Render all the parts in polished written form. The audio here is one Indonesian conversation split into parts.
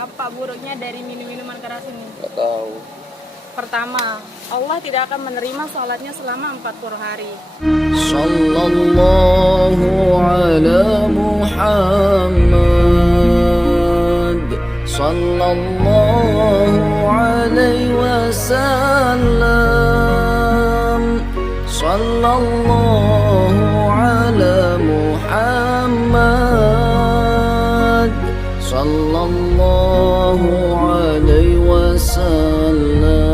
dampak buruknya dari minum-minuman keras ini? Nggak tahu. Pertama, Allah tidak akan menerima sholatnya selama 40 hari. Sallallahu ala Muhammad, sallallahu alaihi wasallam, sallallahu ala Muhammad, sallallahu alaihi wasallam.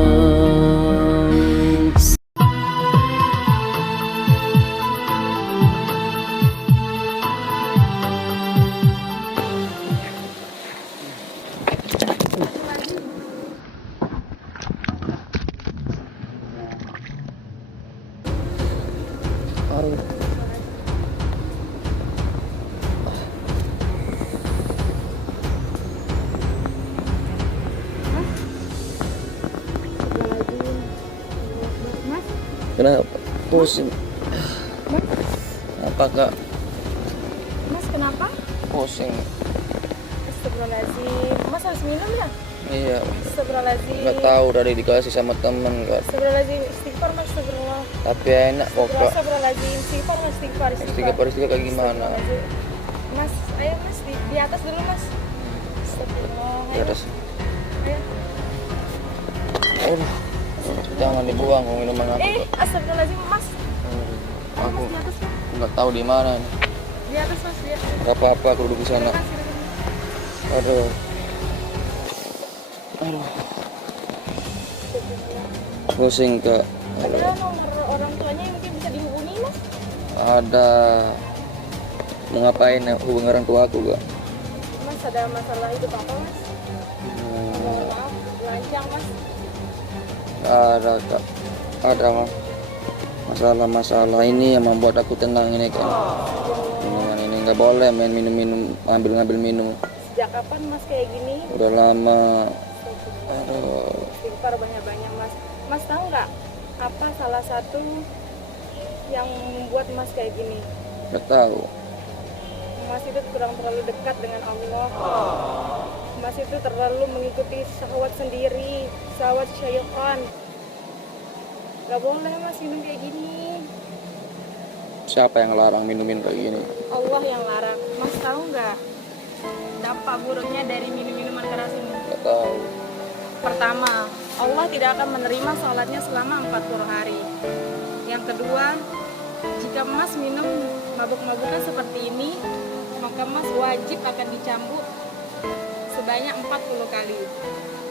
Kenapa? Pusing. Apa kak? Mas, kenapa? Pusing. Astagfirullahaladzim. Mas harus minum ya? Iya. Astagfirullahaladzim. Nggak tahu, dari dikasih sama temen kak. Astagfirullahaladzim. Istighfar mas, astagfirullah. Tapi enak kok kak. Astagfirullahaladzim. Istighfar mas, istighfar. Istighfar kayak gimana? Astagfirullahaladzim. Mas, ayo mas di atas dulu mas. Astagfirullah. Di atas. Ayo. Aduh. Jangan dibuang minuman aku kak. Astagfirullahaladzim mas. Aku Mas, di atas mas. nggak tahu di mana nih. Di atas mas, di atas. Gak apa-apa aku duduk di sana. Mas, silakan. Aduh. Aduh. Pusing kak. Ada Aduh. nomor orang tuanya yang mungkin bisa dihubungi mas? Ada. Mau ngapain ya hubungi orang tua aku kak? Mas ada masalah hidup apa mas? Mohon maaf, lancang mas. Ada kak. Ada mah. Masalah ini yang membuat aku tenang ini kan. Minuman ini nggak boleh main minum ngambil minum. Sejak kapan mas kayak gini? Udah lama. Aduh. Istighfar banyak-banyak mas. Mas tahu nggak apa salah satu yang membuat mas kayak gini? Nggak tahu. Mas itu kurang terlalu dekat dengan Allah. Mas itu terlalu mengikuti syahwat sendiri, syahwat syaitan. Gak boleh mas minum kayak gini. Siapa yang larang minumin kayak gini? Allah yang larang. Mas tahu nggak dampak buruknya dari minum-minuman keras ini? Nggak tahu. Pertama, Allah tidak akan menerima sholatnya selama 40 hari. Yang kedua, jika mas minum mabuk-mabukan seperti ini, maka mas wajib akan dicambuk sebanyak 40 kali.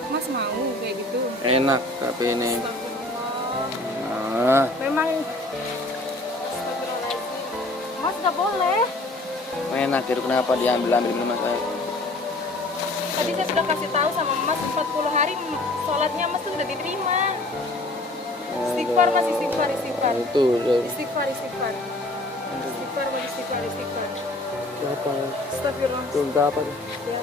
Mas mau kayak gitu? Enak tapi ini. Astagfirullah. Nah, Memang Astagfirullahaladzim. Mas gak boleh. enak itu kenapa diambil minuman saya? Tadi saya sudah kasih tahu sama mas 40 hari sholatnya mas tuh udah diterima. Istighfar mas, istighfar, istighfar. Itu udah. Istighfar, istighfar. Istighfar, mas, istighfar, istighfar. Berapa? Astagfirullah. Itu berapa tuh? Ya.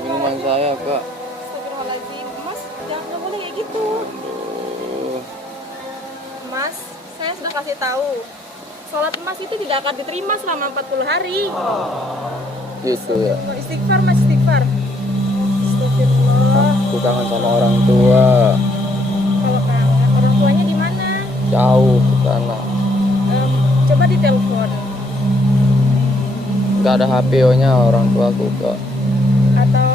Minuman saya kak. Astagfirullahaladzim. Mas, jangan boleh kayak gitu. Aduh. Mas, saya sudah kasih tahu. Sholat mas itu tidak akan diterima selama 40 hari. Gitu ya. Istighfar mas, istighfar. Astagfirullah. Aku kangen sama orang tua. Kalau kangen, orang tuanya di mana? Jauh ke sana. Coba ditelepon. Nggak ada HP-nya orang tua aku kak. Atau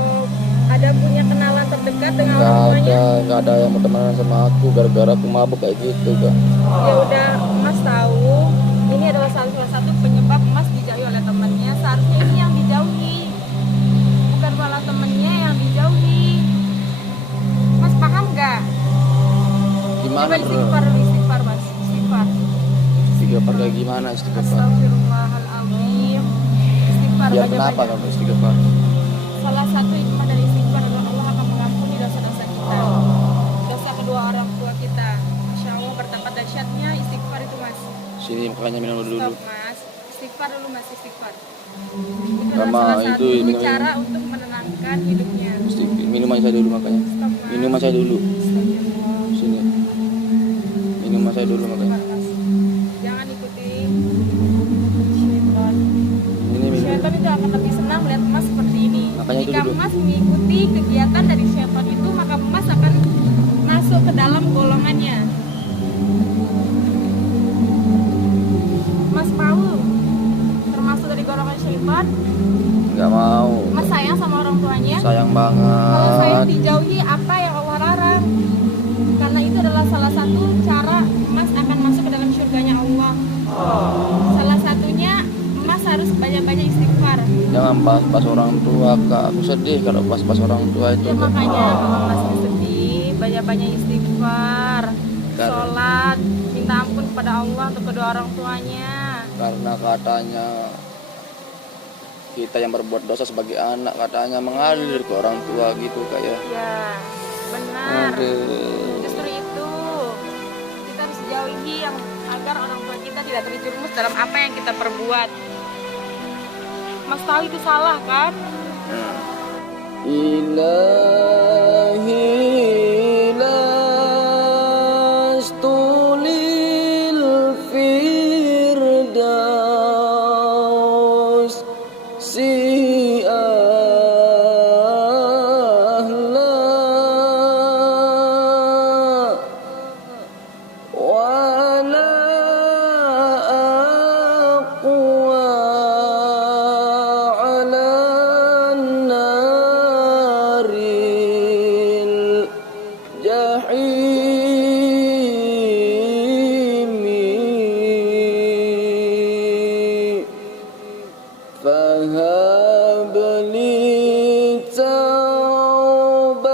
ada punya kenalan terdekat dengan Nggak orang tuanya? ada, nggak ada yang mau temenan sama aku gara-gara aku mabuk kayak gitu kak. Ya udah, mas tahu ini adalah salah satu penyebab mas dijauhi oleh temannya. Seharusnya ini yang dijauhi, bukan malah temennya yang dijauhi. Mas paham nggak? Gimana Coba bro? istighfar dulu, istighfar mas, istighfar. Istighfar kayak gimana istighfar? Astagfirullahaladzim. Istighfar Biar kenapa banyak-banyak. kamu istighfar? Salah satu hikmah dari istighfar adalah Allah akan mengampuni dosa-dosa kita, dosa kedua orang tua kita. Masya Allah, betapa dahsyatnya istighfar itu mas. Sini makanya minum dulu. Stop mas, istighfar dulu mas, istighfar. Itu adalah Sama salah itu satu minum- cara untuk menenangkan hidupnya. Minuman saya dulu makanya. Stop mas. Minuman saya dulu. Astagfirullah. Sini. Minuman saya dulu makanya. Istighfar, mas. Jangan ikuti syaitan. Ini minum. Syaitan itu akan lebih senang melihat mas seperti ini. Makanya itu Jika jika Mas mengikuti kegiatan dari syaitan itu, maka Mas akan masuk ke dalam golongannya. Mas mau termasuk dari golongan syaitan? Nggak mau. Mas sayang sama orang tuanya? Sayang Kalau sayang banget. dijauhi apa yang Allah larang? Karena itu adalah salah satu cara Mas akan masuk ke dalam surganya Allah. Salah satunya Mas harus banyak-banyak istighfar. Jangan pas orang tua, Kak. Aku sedih kalau pas orang tua itu. Ya makanya kalau Mas sedih, banyak-banyak istighfar, Kan. sholat, minta ampun kepada Allah untuk kedua orang tuanya. Karena katanya kita yang berbuat dosa sebagai anak katanya mengalir ke orang tua gitu kayak. Ya, benar. Aduh. Justru itu kita harus jauhi yang agar orang tua kita tidak terjerumus dalam apa yang kita perbuat. Mas tahu itu salah kan? Ilahi lastu lil firdaus si ahla wala aqwa ala naril jahimi fahab li taubatan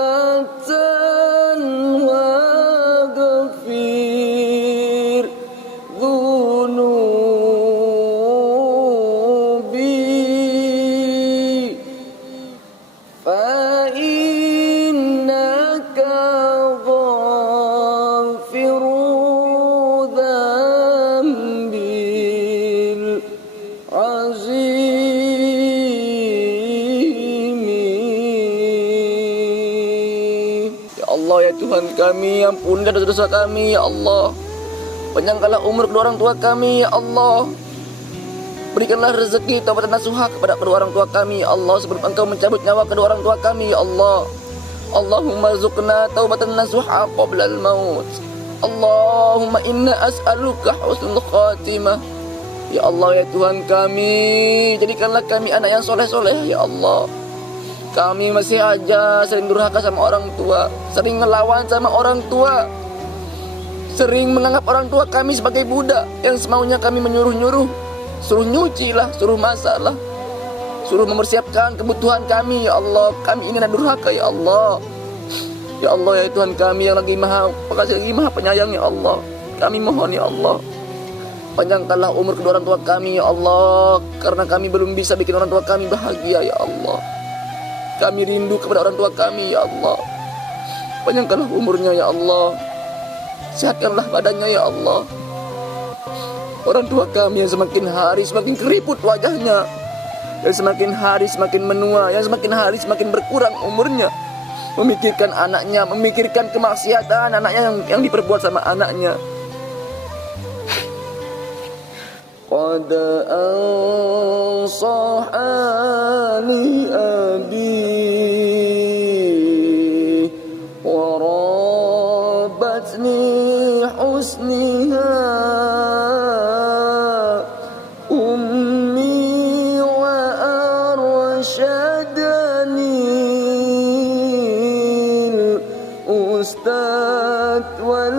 waghfir dhunubi fa innaka ghafiru dhanbil azimi. Ya Allah, ya Tuhan kami, ampunilah dosa-dosa kami ya Allah. Panjangkanlah umur kedua orang tua kami ya Allah. Berikanlah rezeki taubatan nasuha kepada kedua orang tua kami ya Allah, sebelum Engkau mencabut nyawa kedua orang tua kami ya Allah. Allahumma zuqna taubatan nasuha qabla al-maut. Allahumma inna as'aluka husnul khatimah. Ya Allah, ya Tuhan kami, jadikanlah kami anak yang soleh-soleh ya Allah. Kami masih aja sering durhaka sama orang tua, sering ngelawan sama orang tua, sering menganggap orang tua kami sebagai budak yang semaunya kami menyuruh-nyuruh, suruh nyuci lah, suruh masak lah, suruh mempersiapkan kebutuhan kami ya Allah. Kami ini anak durhaka ya Allah. Ya Allah, ya Tuhan kami yang lagi maha pengasih, lagi maha penyayang ya Allah. Kami mohon ya Allah, panjangkanlah umur kedua orang tua kami ya Allah, karena kami belum bisa bikin orang tua kami bahagia ya Allah. Kami rindu kepada orang tua kami ya Allah. Panjangkanlah umurnya ya Allah, sehatkanlah badannya ya Allah. Orang tua kami yang semakin hari semakin keriput wajahnya, yang semakin hari semakin menua, yang semakin hari semakin berkurang umurnya, memikirkan anaknya, memikirkan kemaksiatan anaknya yang diperbuat sama anaknya. Qad ansahani abi wa rabatni husniha ummi wa arshadani ustad wal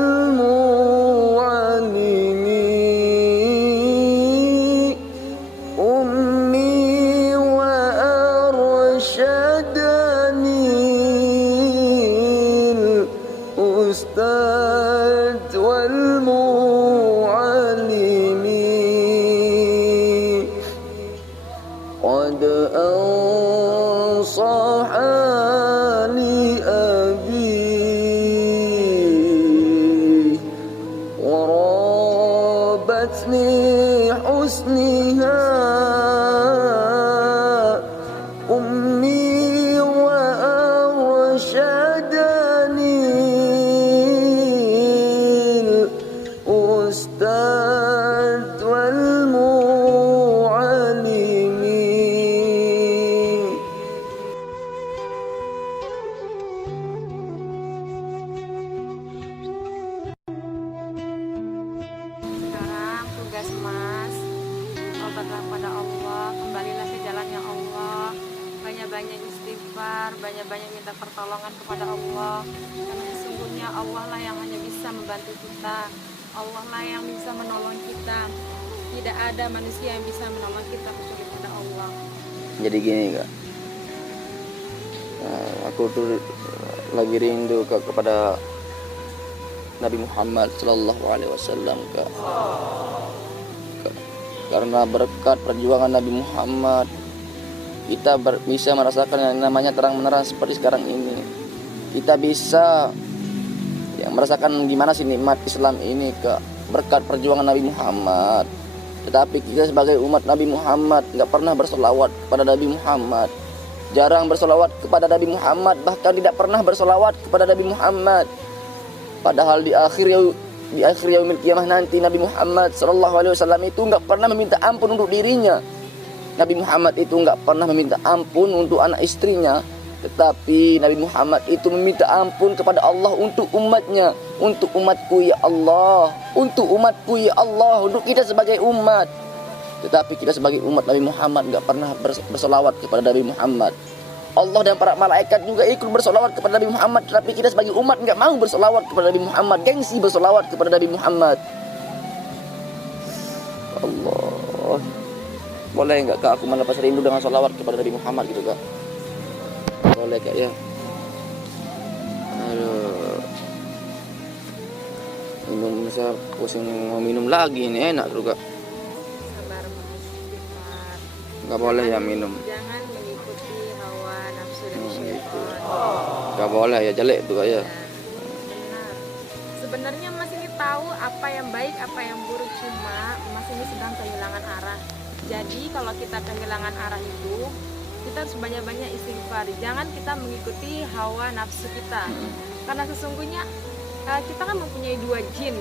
الأستاذ والمعلم قد أنصح لأبي ورابتني حسنها أمي وأرشدني الأستاذ والمعلم. sebanyak-banyak minta pertolongan kepada Allah, karena sesungguhnya Allah lah yang hanya bisa membantu kita, Allah lah yang bisa menolong kita. Tidak ada manusia yang bisa menolong kita kecuali pada Allah. Jadi gini Kak, aku tuh lagi rindu Kak kepada Nabi Muhammad Sallallahu Alaihi Wasallam Kak. Karena berkat perjuangan Nabi Muhammad, kita bisa merasakan yang namanya terang menerang seperti sekarang ini. Kita bisa merasakan gimana sih nikmat Islam ini Kak, berkat perjuangan Nabi Muhammad. Tetapi kita sebagai umat Nabi Muhammad nggak pernah bersolawat kepada Nabi Muhammad, jarang bersolawat kepada Nabi Muhammad, bahkan tidak pernah bersolawat kepada Nabi Muhammad. Padahal di akhir yaumil kiamah nanti Nabi Muhammad Sallallahu Alaihi Wasallam itu nggak pernah meminta ampun untuk dirinya. Nabi Muhammad itu nggak pernah meminta ampun untuk anak istrinya, tetapi Nabi Muhammad itu meminta ampun kepada Allah untuk umatnya, untuk umatku ya Allah, untuk umatku ya Allah, untuk kita sebagai umat. Tetapi kita sebagai umat Nabi Muhammad nggak pernah bersolawat kepada Nabi Muhammad. Allah dan para malaikat juga ikut bersolawat kepada Nabi Muhammad, tetapi kita sebagai umat nggak mau bersolawat kepada Nabi Muhammad, gengsi bersolawat kepada Nabi Muhammad. Allah, boleh nggak Kak aku melepas rindu dengan solawat kepada Nabi Muhammad gitu Kak? Boleh Kak ya? Aduh, minum, saya pusing mau minum lagi, ini enak tuh Kak. Sabar istighfar. Nggak boleh ya minum. Jangan mengikuti hawa nafsu dan syaitan. Nggak boleh ya, jelek tuh Kak ya. Benar. Sebenarnya Mas ini tahu apa yang baik, apa yang buruk, cuma Mas ini sedang kehilangan arah. Jadi kalau kita kehilangan arah itu, kita harus banyak-banyak istighfar. Jangan kita mengikuti hawa nafsu kita. Karena sesungguhnya kita kan mempunyai dua jin.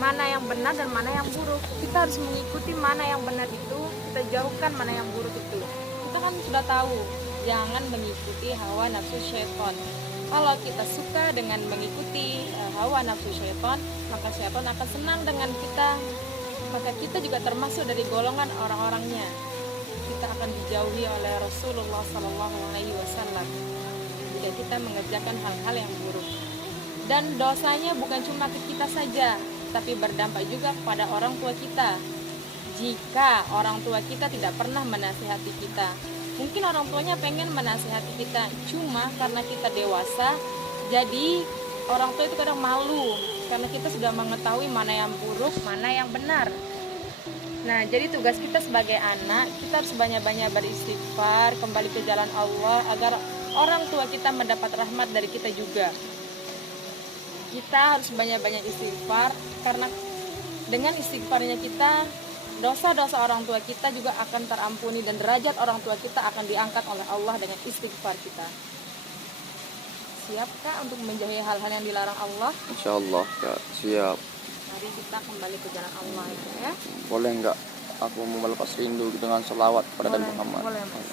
Mana yang benar dan mana yang buruk. Kita harus mengikuti mana yang benar itu, kita jauhkan mana yang buruk itu. Kita kan sudah tahu, jangan mengikuti hawa nafsu syaitan. Kalau kita suka dengan mengikuti hawa nafsu syaitan, maka syaitan akan senang dengan kita. Maka kita juga termasuk dari golongan orang-orangnya. Kita akan dijauhi oleh Rasulullah Sallallahu Alaihi Wasallam jika kita mengerjakan hal-hal yang buruk. Dan dosanya bukan cuma ke kita saja, tapi berdampak juga kepada orang tua kita. Jika orang tua kita tidak pernah menasihati kita, mungkin orang tuanya pengen menasihati kita, cuma karena kita dewasa, jadi orang tua itu kadang malu karena kita sudah mengetahui mana yang buruk, mana yang benar. Nah, jadi tugas kita sebagai anak, kita harus banyak-banyak beristighfar, kembali ke jalan Allah agar orang tua kita mendapat rahmat dari kita juga. Kita harus banyak-banyak istighfar, karena dengan istighfarnya kita, dosa-dosa orang tua kita juga akan terampuni dan derajat orang tua kita akan diangkat oleh Allah dengan istighfar kita. Siapkah untuk menjauhi hal-hal yang dilarang Allah? Insya Allah Kak, siap. Mari kita kembali ke jalan Allah ya. Boleh nggak aku mau melepas rindu dengan selawat pada Nabi Muhammad? Boleh, Mas.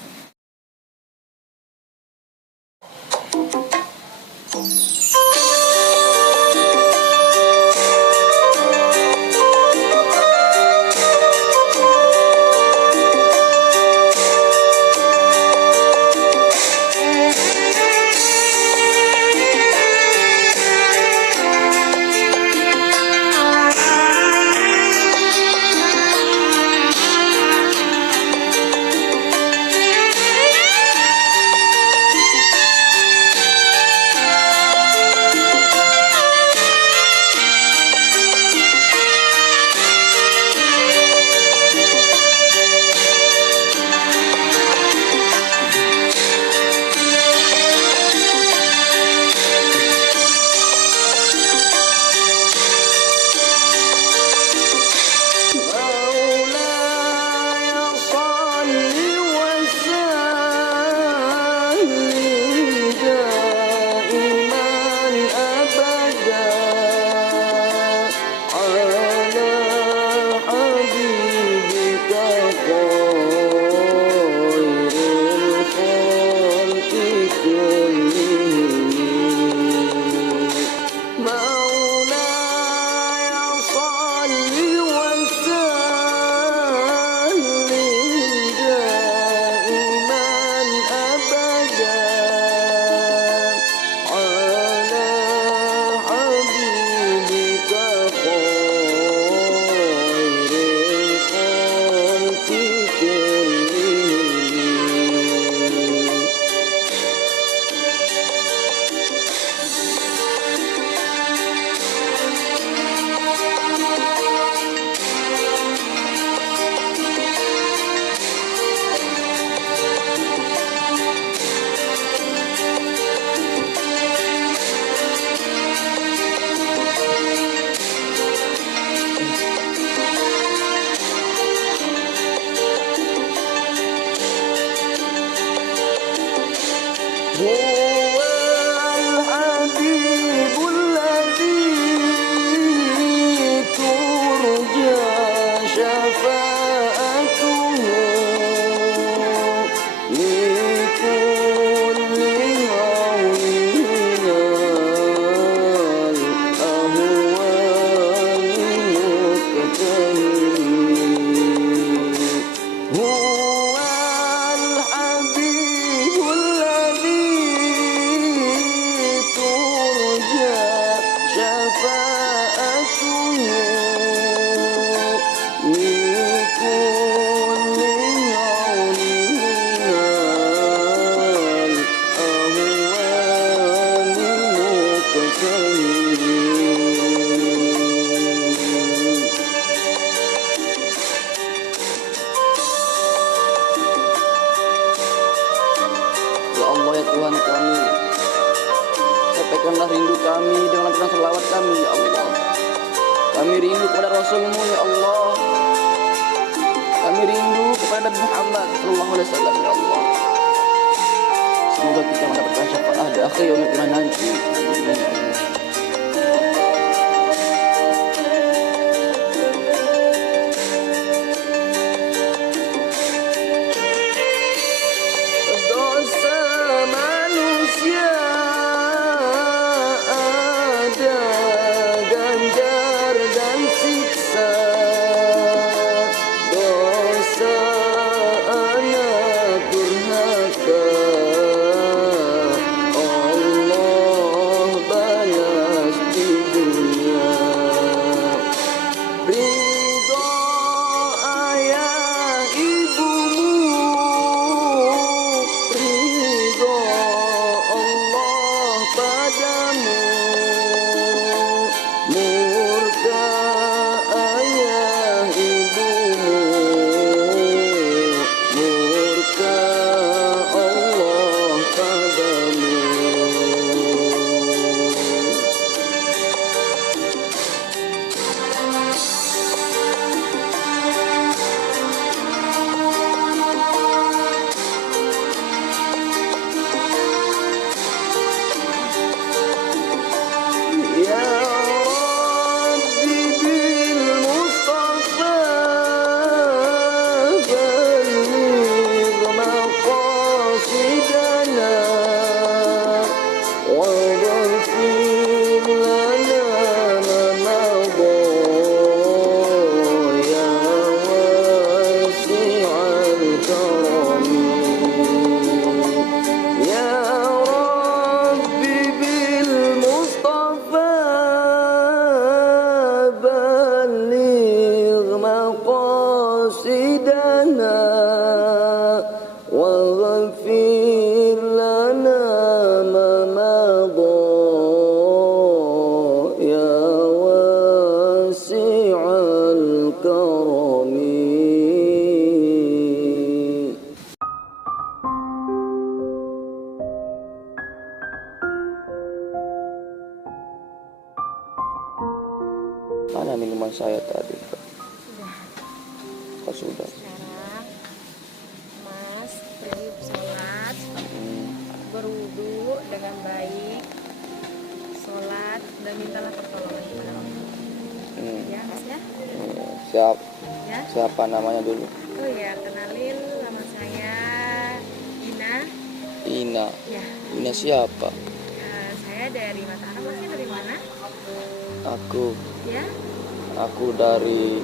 Tuhan kami. Sampaikanlah rindu kami dengan lantunan selawat kami, ya Allah. Kami rindu kepada Rasul-Mu, ya Allah. Kami rindu kepada Nabi Muhammad sallallahu alaihi wasallam, ya Allah. Semoga kita mendapatkan syafaat di akhir yaumil qiyamah nanti. Amin, ya Allah. Dosa manusia ada ganjar dan siksa. Dosa anak durhaka Allah balas di dunia. Ridho ayah ibumu, ridho Allah padamu. Murka ayah ibumu, murka Allah padamu. Ya Rabbi bil Mustafa balligh maqasidana wa ghfir lana ma madha ya wasi'al karami. Ya Rabbi bil Mustafa balligh maqasidana wa ghfir lana ma madha ya wasi'al karami. Mana minuman saya tadi? Oh, sudah. Sekarang Mas pergi sholat, berwudu dengan baik, sholat dan mintalah pertolongan kepada Allah. Ya Mas ya? Ya. Siapa namanya dulu? Oh ya, kenalin nama saya Ina. Ina. Ya, Ina siapa? saya dari Mataram. Masnya dari mana? Ya, Aku dari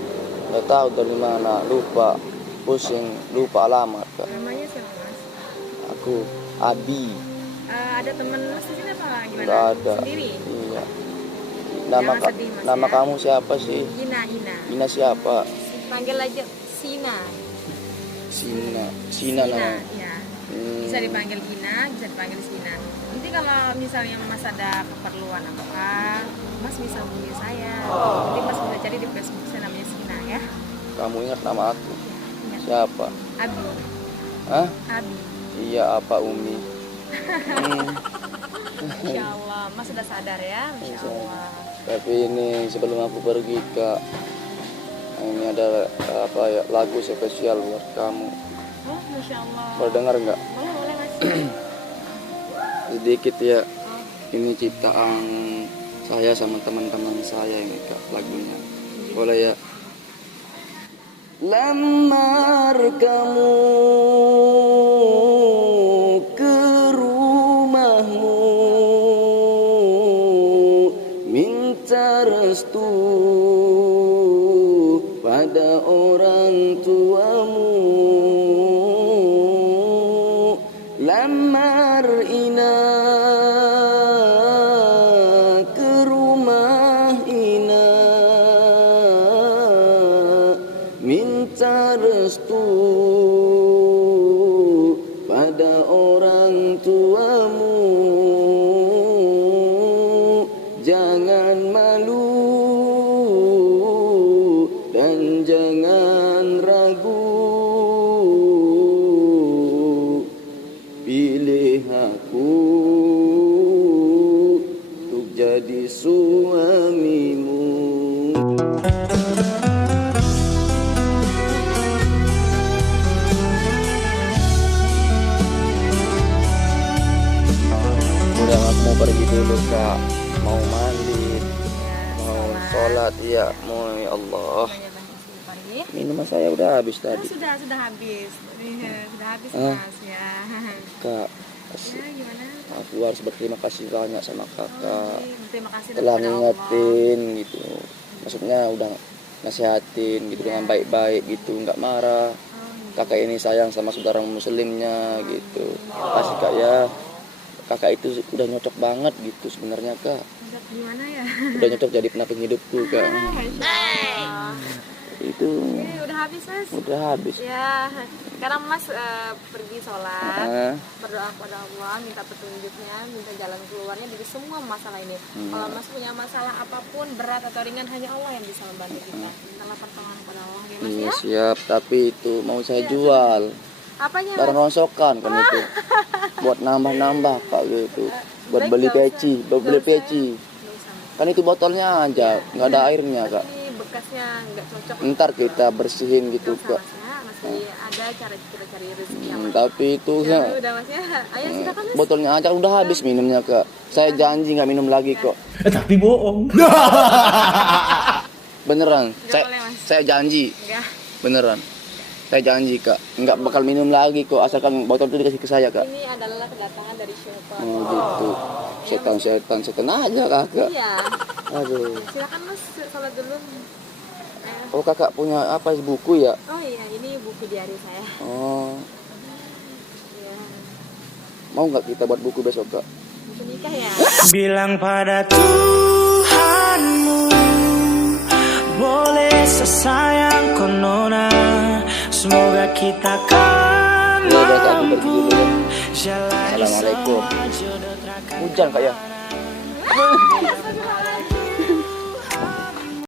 nggak tahu dari mana, lupa, pusing, lupa alamat, Kak. namanya siapa Mas? Aku Abi. Ada temen Mas di sini apa gimana? Nggak ada. Sendiri? Iya. Jangan sedih, Mas, Nama ya. kamu siapa sih? Ina. Ina siapa? Panggil aja Sina. Sina nama. Ya. Bisa dipanggil Ina, bisa dipanggil Sina. Nanti kalau misalnya Mas ada keperluan apa, Mas bisa hubungi saya. Nanti Mas bisa cari di Facebook, saya namanya Sina ya. Kamu ingat nama aku? Ingat. Siapa? Abi. Hah? Abi. Iya, apa Umi? Insya Allah, Mas sudah sadar ya, Insya Allah. Tapi ini sebelum aku pergi, Kak, ini ada apa ya, lagu spesial buat kamu. Oh, Masya Allah. Boleh dengar nggak? Boleh Mas. Sedikit ya. Ini ciptaan saya sama teman-teman saya ini, Kak, lagunya. Boleh ya? Lamar kamu ke rumahmu, minta restu pada orang tuamu. Lamar Ina ke rumah Ina, minta restu pada orang tuamu. Jangan malu dan jangan ragu, pilih aku dulu kak, mau mandi, Ya, mau sholat ya, mau ya Allah. banyak-banyak istighfar ya. Minuman saya udah habis Ah, tadi. sudah habis. Iya, sudah habis Ah. Mas ya. Kak, Ya, gimana? aku harus berterima kasih banyak sama kakak. Terima kasih Telah kepada Allah. ngingetin gitu. Maksudnya udah nasihatin gitu dengan baik-baik gitu, nggak marah. Kakak ini sayang sama saudara muslimnya gitu. Kasih kak ya. Kakak itu udah nyocok banget gitu sebenarnya kak. Udah gimana ya? Udah nyocok jadi penamping hidupku kak. Masya Allah. Itu Ini udah habis Mas. udah habis. Ya, sekarang Mas pergi sholat, Ah, berdoa kepada Allah, minta petunjuknya, minta jalan keluarnya dari semua masalah ini. Kalau Mas punya masalah apapun, berat atau ringan, hanya Allah yang bisa membantu kita. Mintalah pertolongan kepada Allah ya Mas iya ya. siap. Tapi itu mau saya jual. Apanya Mas? Barang rongsokan kan itu. Buat nambah-nambah kak gitu. Buat Baik, beli nggak usah. peci, buat beli Nggak usah. peci. Nggak usah, Mas. Kan itu botolnya aja, nggak ada airnya kak. Ini bekasnya nggak cocok. Ntar kita bersihin gitu Nggak usah, kak. Mas ya. Masih ada cara kita cari rezeki yang lain. Tapi itu Ya, ya, udah Mas ya. Ayo silakan Mas. botolnya aja udah habis minumnya kak. Saya janji nggak minum lagi kok. Tapi bohong. Beneran. Nggak boleh, Mas. Saya janji. Enggak. Beneran. Saya janji kak. Nggak bakal minum lagi kok. Asalkan botol itu dikasih ke saya kak. Ini adalah kedatangan dari syaitan. Oh gitu. Setan aja kakak. Iya. Aduh. Silakan Mas sholat dulu. Oh kakak punya apa buku ya? Oh iya, ini buku diari saya. Oh. Iya. Mau nggak kita buat buku besok kak? Buku nikah ya. Bilang pada Tuhanmu, boleh sesayang konona, semoga kita kan Ya udah kak, aku pergi mampu dulu ya. jalani Assalamualaikum. semua jodoh terakan Hujan kak ya? Astagfirullahaladzim.